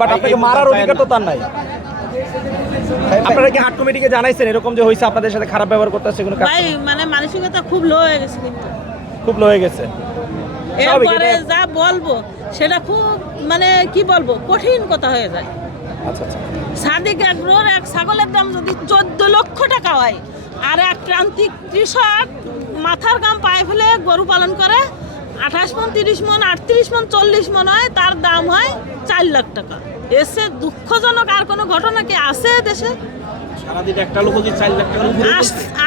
But আপনাকে মারার অধিকার তো তার নাই। আপনারা কি হাট কমিটিকে জানাইছেন এরকম যে হইছে আপনাদের সাথে খারাপ ব্যবহার করতেছে কোনো কাজ? ভাই মানে মানসিকতা খুব লো হয়ে গেছে, কিন্তু খুব লো হয়ে গেছে। এরপরে যা বলবো সেটা খুব মানে কি বলবো কঠিন কথা হয়ে যায়। আচ্ছা আচ্ছা। সাদিক এগ্রোর এক ছাগলের দাম যদি 14 লক্ষ টাকা হয়, আর এক প্রান্তিক কৃষক মাথার গাম পায়ে ফেলে গরু পালন করে 28 মন 30 মন 38 মন 40 মন হয়, তার দাম হয় 4 লাখ টাকা। এসে দুঃখজনক আর কোনো ঘটনা কি আছে দেশে? সারাদিন একটা লোক যদি 4 লাখ টাকা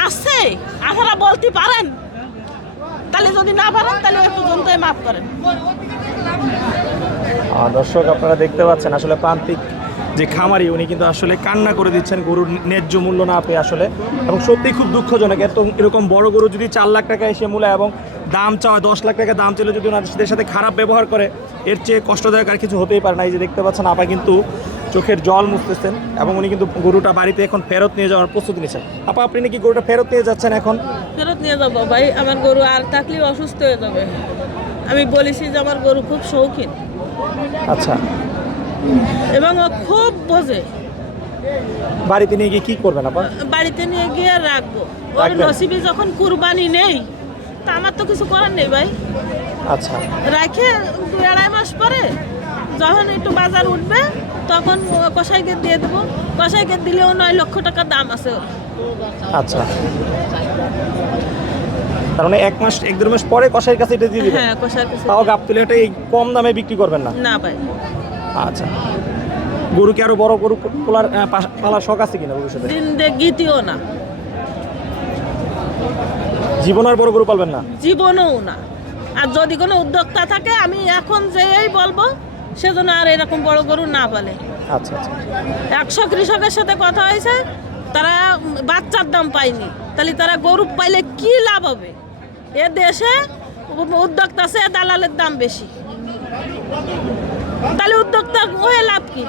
আছে, আপনারা বলতে পারেন? তাহলে যদি না পারেন তাহলে একটু জনতায় মাফ করেন। দর্শক আপনারা দেখতে পাচ্ছেন আসলে প্রান্তিক যে খামারি উনি কিন্তু আসলে কান্না করে দিচ্ছেন গরুর ন্যায্য মূল্য না পেয়ে আসলে, এবং সত্যি খুব দুঃখজনক। এরকম বড় গরু যদি 4 লাখ টাকা এসে মূল্য এবং দাম চাওয়া 10 লাখ টাকা দাম চলে, যদি ওনাদের সাথে খারাপ ব্যবহার করে এর চেয়ে কষ্টদায়ক আর কিছু হতেই পারে না। এই যে দেখতে পাচ্ছেন আপা কিন্তু চোখের জল মুছতেছেন এবং উনি কিন্তু গরুটা বাড়িতে এখন ফেরত নিয়ে যাওয়ার প্রস্তুতি নিচ্ছেন। আপা আপনি নাকি গরুটা ফেরত নিয়ে যাচ্ছেন এখন? ফেরত নিয়ে যাবো ভাই, আমার গরু আর থাকলে অসুস্থ হয়ে যাবে। আমি বলেছি যে আমার গরু খুব শৌখিন। আচ্ছা। এবং ও খুব বোঝে। বাড়িতে নিয়ে গিয়ে কি করবেন আপা? বাড়িতে নিয়ে গিয়ে রাখবো। ওর রাখবেন? নসিবে যখন কুরবানি নেই তা আমার তো কিছু করার নেই ভাই। আচ্ছা। রাখে 2-2.5 মাস পরে যখন একটু বাজার উঠবে তখন কসাইকে দিয়ে দেবো। কসাইকে দিলেও 9 লক্ষ টাকা দাম আছে ওর। আচ্ছা, তার মানে 1 মাস 1-1.5 মাস পরে কসাইয়ের কাছে এটা দিয়ে দিবেন? হ্যাঁ, কসাইয়ের কাছে। তাও গাবতলী হাটে এই কম দামে বিক্রি করবেন না? না ভাই। আচ্ছা। গরুকে আরো বড় গরু পালার শখ আছে কিনা ভবিষ্যতে? দিন গীতিও না, জীবন আর বড় গরু পালবেন না? জীবনও না। আর যদি কোনো উদ্যোক্তা থাকে আমি এখন যেই বলবো সেজন্য আর এরকম বড় গরু না পালে। আচ্ছা আচ্ছা। 100 কৃষকের সাথে কথা হয়েছে, তারা বাচ্চার দাম পায়নি, তাহলে তারা গরু পাইলে কি লাভ হবে? এ দেশে উদ্যোক্তা আছে, দালালের দাম বেশি, তাহলে উদ্যোক্তা হয়ে লাভ কি?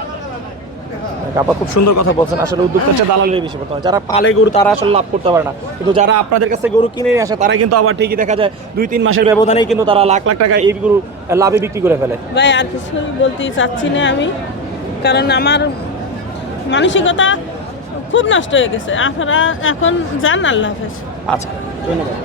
আপা খুব সুন্দর কথা বলছেন। আসলে উদ্যোক্তা হচ্ছে দালালের বেশি বর্তমানে। যারা পালে গরু তারা আসলে লাভ করতে পারে না, কিন্তু যারা আপনাদের কাছে গরু কিনে নিয়ে আসে তারা কিন্তু আবার ঠিকই দেখা যায় 2-3 মাসের ব্যবধানেই কিন্তু তারা লাখ লাখ টাকা এই গরু লাভে বিক্রি করে ফেলে। ভাই আর কিছু বলতে চাচ্ছি না আমি, কারণ আমার মানসিকতা খুব নষ্ট হয়ে গেছে। আপনারা এখন যান, আল্লাহ হাফেজ। আচ্ছা, ধন্যবাদ।